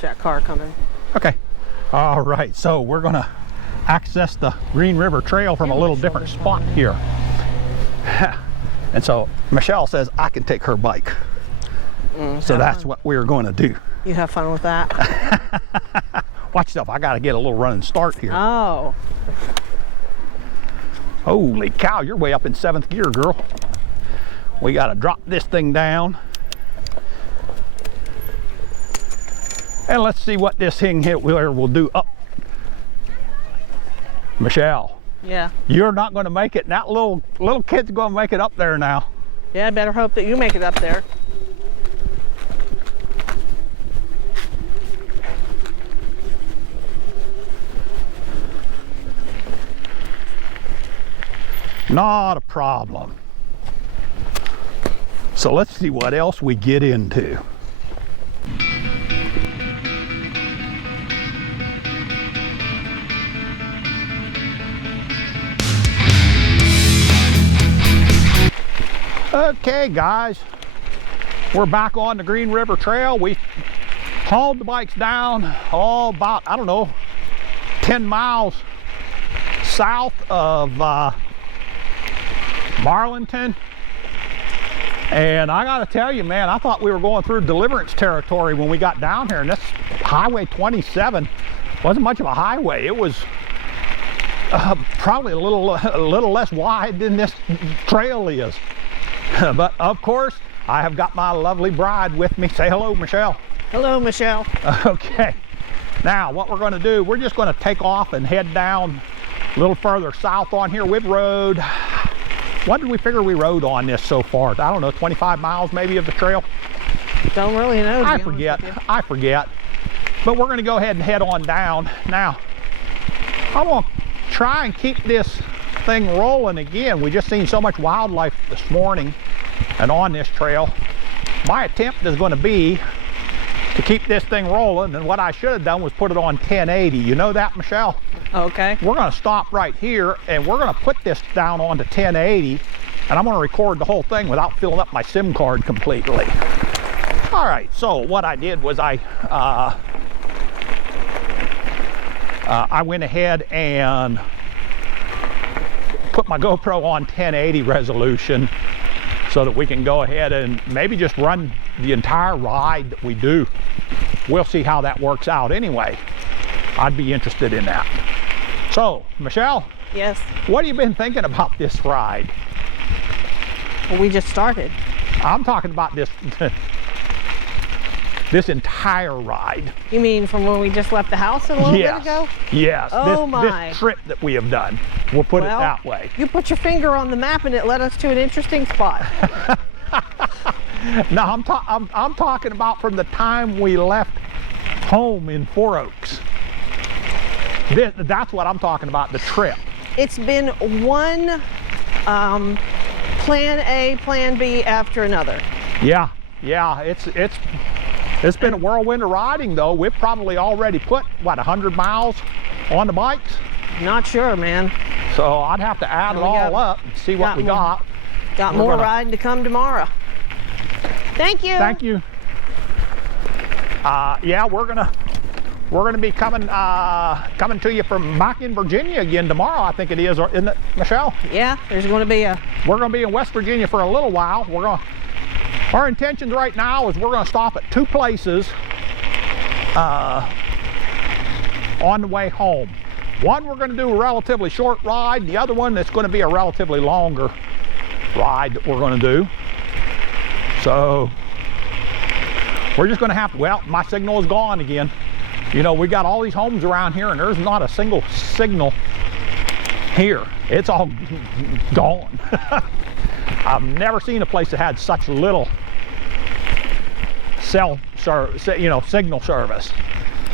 watch that car coming. Okay. All right, so we're gonna access the Green River Trail from a little different spot here. And so Michelle says I can take her bike. So that's what we're going to do. You have fun with that. Watch yourself, I gotta get a little running start here. Oh. Holy cow, you're way up in 7th gear, girl. We gotta drop this thing down. And let's see what this thing here will do up. Michelle. Yeah. You're not gonna make it. That little kid's gonna make it up there now. Yeah, I better hope that you make it up there. Not a problem. So let's see what else we get into. Okay guys, we're back on the Green River Trail. We hauled the bikes down all about, I don't know, 10 miles south of Marlinton. And I gotta tell you, man, I thought we were going through deliverance territory when we got down here, and this Highway 27 wasn't much of a highway. It was probably a little less wide than this trail is. But of course, I have got my lovely bride with me. Say hello, Michelle. Hello, Michelle. Okay, now what we're going to do, we're just going to take off and head down a little further south on here. We've rode, what did we figure we rode on this so far? I don't know, 25 miles maybe of the trail? Don't really know. I forget. But we're going to go ahead and head on down. Now, I'm going to try and keep this thing rolling again. We just seen so much wildlife this morning and on this trail. My attempt is going to be to keep this thing rolling, and what I should have done was put it on 1080. You know that, Michelle? Okay. We're going to stop right here and we're going to put this down onto 1080, and I'm going to record the whole thing without filling up my SIM card completely. All right, so what I did was I went ahead and put my GoPro on 1080 resolution so that we can go ahead and maybe just run the entire ride that we do. We'll see how that works out anyway. I'd be interested in that. So, Michelle? Yes? What have you been thinking about this ride? Well, we just started. I'm talking about this this entire ride. You mean from when we just left the house a little bit ago? Yes. Oh my. This trip that we have done. We'll put it that way. You put your finger on the map and it led us to an interesting spot. No, I'm talking about from the time we left home in Four Oaks. That's what I'm talking about, the trip. It's been one plan A, plan B after another. Yeah, it's been a whirlwind of riding though. We've probably already put, what, 100 miles on the bikes? Not sure, man. So I'd have to add it all up and see what we got. Got more riding to come tomorrow. Thank you. Thank you. Yeah, we're gonna be coming to you from back in Virginia again tomorrow, I think it is, isn't it, Michelle? Yeah, there's going to be we're going to be in West Virginia for a little while. Our intentions right now is we're going to stop at 2 places on the way home. One, we're going to do a relatively short ride. The other one, it's going to be a relatively longer ride that we're going to do. So we're just going to have to, well, my signal is gone again. You know, we got all these homes around here and there's not a single signal here. It's all gone. I've never seen a place that had such little signal service.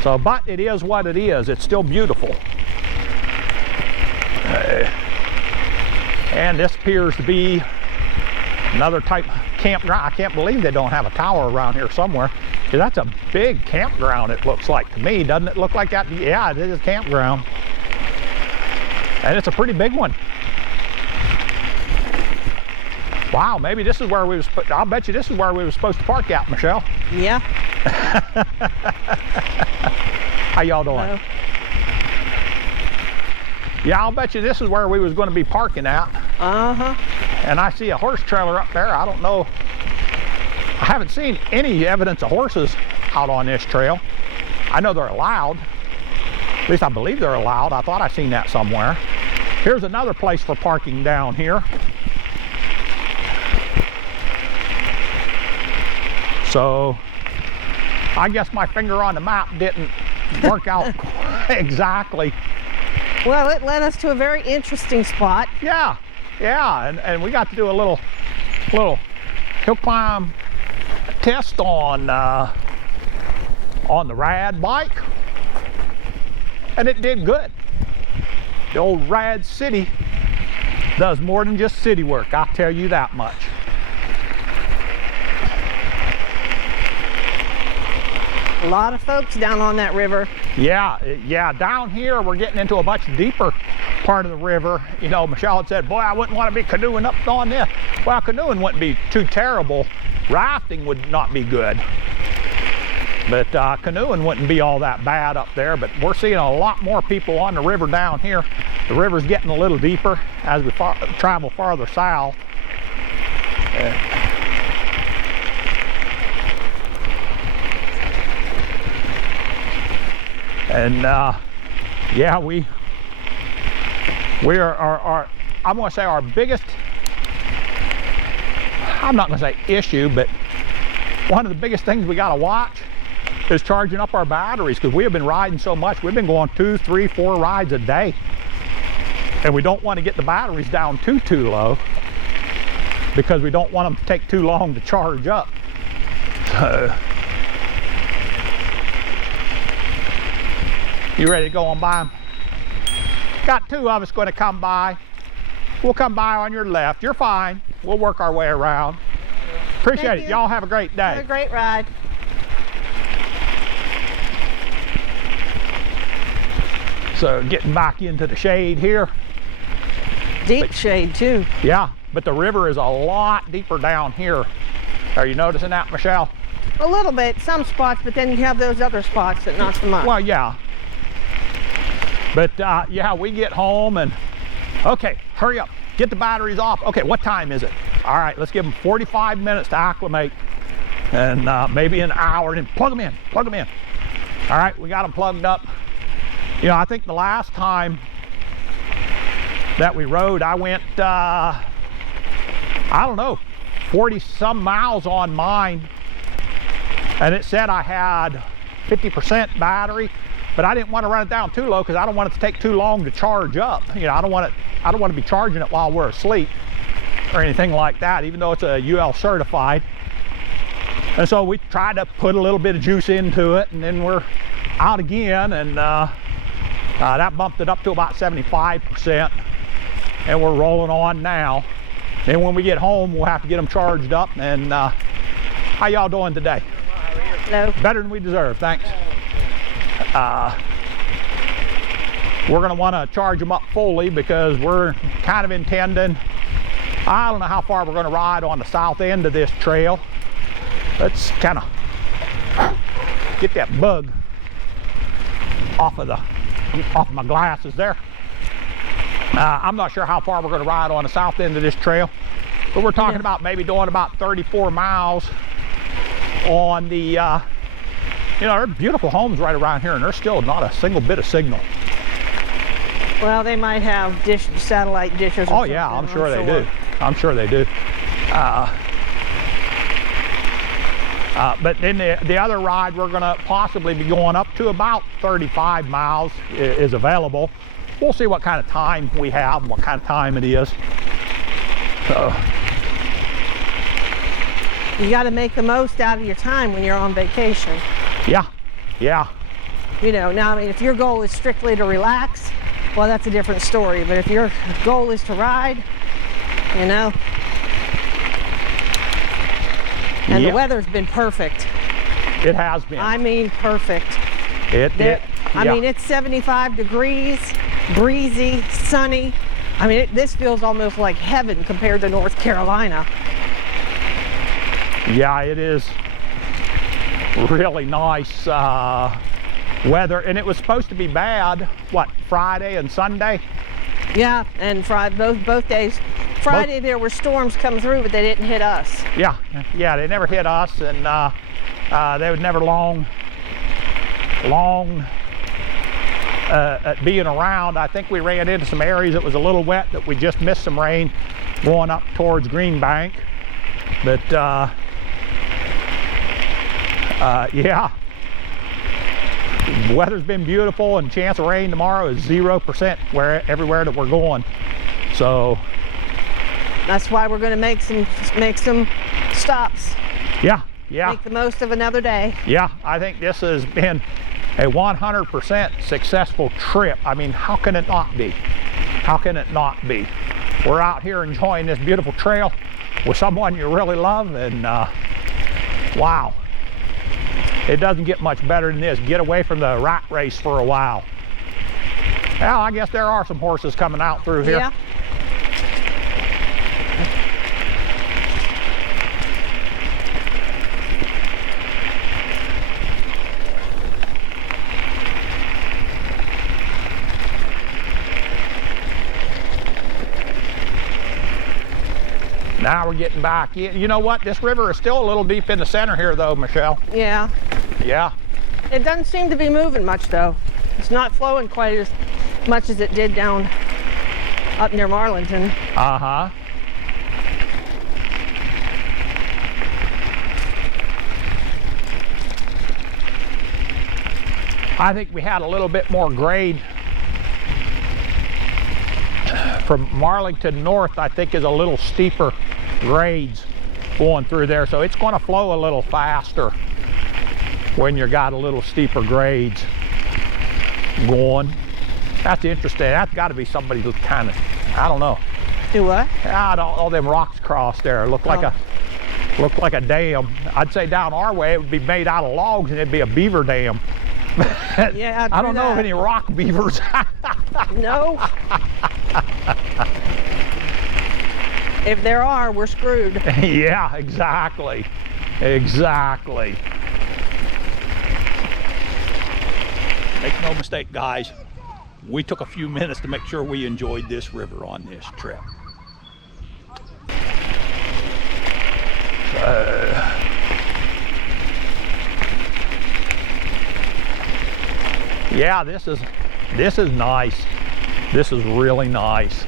So, but it is what it is. It's still beautiful. And this appears to be another type of campground. I can't believe they don't have a tower around here somewhere. That's a big campground, it looks like to me. Doesn't it look like that? Yeah, it is a campground. And it's a pretty big one. Wow, maybe this is where we was, I'll bet you this is where we were supposed to park out, Michelle. Yeah. How y'all doing? Hello. Yeah, I'll bet you this is where we was going to be parking at. Uh-huh. And I see a horse trailer up there. I don't know. I haven't seen any evidence of horses out on this trail. I know they're allowed. At least I believe they're allowed. I thought I seen that somewhere. Here's another place for parking down here. So I guess my finger on the map didn't work out exactly. Well, it led us to a very interesting spot. Yeah, and we got to do a little hill climb test on the Rad bike, and it did good. The old Rad City does more than just city work, I'll tell you that much. A lot of folks down on that river. Yeah, down here we're getting into a much deeper part of the river. You know, Michelle had said, boy, I wouldn't want to be canoeing up on this. Well, canoeing wouldn't be too terrible. Rafting would not be good. But canoeing wouldn't be all that bad up there. But we're seeing a lot more people on the river down here. The river's getting a little deeper as we travel farther south. And yeah, we are I'm going to say our biggest, I'm not going to say issue, but one of the biggest things we got to watch is charging up our batteries, because we have been riding so much. We've been going 2, 3, 4 rides a day, and we don't want to get the batteries down too low, because we don't want them to take too long to charge up. So, you ready to go on by them? Got 2 of us going to come by. We'll come by on your left. You're fine. We'll work our way around. Appreciate it. Y'all have a great day. Have a great ride. So getting back into the shade here. Deep shade too. Yeah, but the river is a lot deeper down here. Are you noticing that, Michelle? A little bit, some spots, but then you have those other spots that not so much. Well, yeah. But yeah, we get home and, okay, hurry up, get the batteries off. Okay, what time is it? All right, let's give them 45 minutes to acclimate, and maybe an hour, and then plug them in. All right, we got them plugged up. You know, I think the last time that we rode, I went, I don't know, 40 some miles on mine, and it said I had 50% battery, but I didn't want to run it down too low because I don't want it to take too long to charge up. You know, I don't want to be charging it while we're asleep or anything like that, even though it's a UL certified. And so we tried to put a little bit of juice into it, and then we're out again, and that bumped it up to about 75%, and we're rolling on now. Then when we get home, we'll have to get them charged up. And how y'all doing today? Hello. Better than we deserve, thanks. We're going to want to charge them up fully because we're kind of intending, I don't know how far we're going to ride on the south end of this trail. Let's kind of get that bug off of my glasses there. I'm not sure how far we're going to ride on the south end of this trail, but we're talking about maybe doing about 34 miles on the, you know, there are beautiful homes right around here, and there's still not a single bit of signal. Well, they might have satellite dishes. Oh yeah, I'm sure they do. I'm sure they do. But then the other ride we're going to possibly be going up to about 35 miles is available. We'll see what kind of time we have and what kind of time it is. So you got to make the most out of your time when you're on vacation. yeah. You know, now, I mean, if your goal is strictly to relax, well, that's a different story. But if your goal is to ride, you know, and the weather's been perfect. It has been. I mean, perfect. I mean, it's 75 degrees, breezy, sunny. I mean, this feels almost like heaven compared to North Carolina. Yeah, it is really nice weather, and it was supposed to be bad, what, Friday and Sunday? Yeah, and both days. Friday there were storms come through, but they didn't hit us. Yeah, they never hit us, and they would never long at being around. I think we ran into some areas that was a little wet that we just missed some rain going up towards Greenbrier. But yeah, weather's been beautiful, and chance of rain tomorrow is 0% everywhere that we're going. So that's why we're going to make some stops. Yeah. Make the most of another day. Yeah, I think this has been a 100% successful trip. I mean, how can it not be? How can it not be? We're out here enjoying this beautiful trail with someone you really love, and wow. It doesn't get much better than this. Get away from the rat race for a while. Well, I guess there are some horses coming out through here. Yeah. Now we're getting back in. You know what? This river is still a little deep in the center here, though, Michelle. Yeah. Yeah. It doesn't seem to be moving much, though. It's not flowing quite as much as it did down up near Marlinton. Uh-huh. I think we had a little bit more grade from Marlinton north. I think is a little steeper grades going through there, so it's going to flow a little faster when you got a little steeper grades going. That's interesting. That's got to be somebody who's kind of, I don't know. Do what? All them rocks across there look like a dam. I'd say down our way it would be made out of logs and it'd be a beaver dam. Yeah, I don't know of any rock beavers. No. If there are, we're screwed. Yeah, exactly. Exactly. Make no mistake, guys. We took a few minutes to make sure we enjoyed this river on this trip. Yeah, this is nice. This is really nice.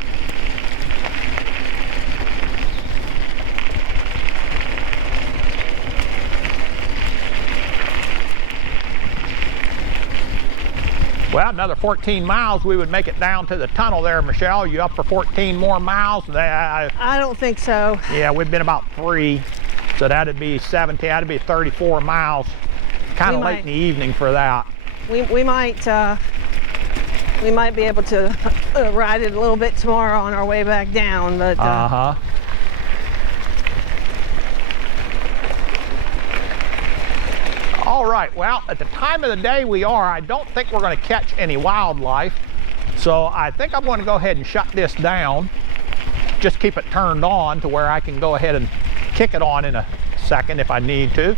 Well, another 14 miles, we would make it down to the tunnel there, Michelle. You up for 14 more miles? I don't think so. Yeah, we've been about 3, so that'd be 17. That'd be 34 miles. Kind of late in the evening for that. We might be able to ride it a little bit tomorrow on our way back down, but All right, well, at the time of the day we are, I don't think we're going to catch any wildlife, so I think I'm going to go ahead and shut this down. Just keep it turned on to where I can go ahead and kick it on in a second if I need to.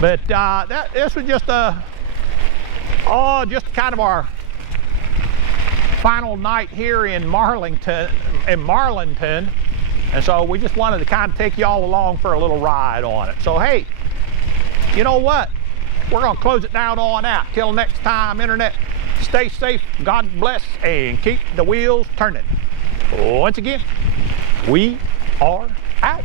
But this was just just kind of our final night here in Marlinton, and so we just wanted to kind of take y'all along for a little ride on it. So hey, you know what? We're gonna close it down on out. Till next time, Internet, stay safe, God bless, and keep the wheels turning. Once again, we are out.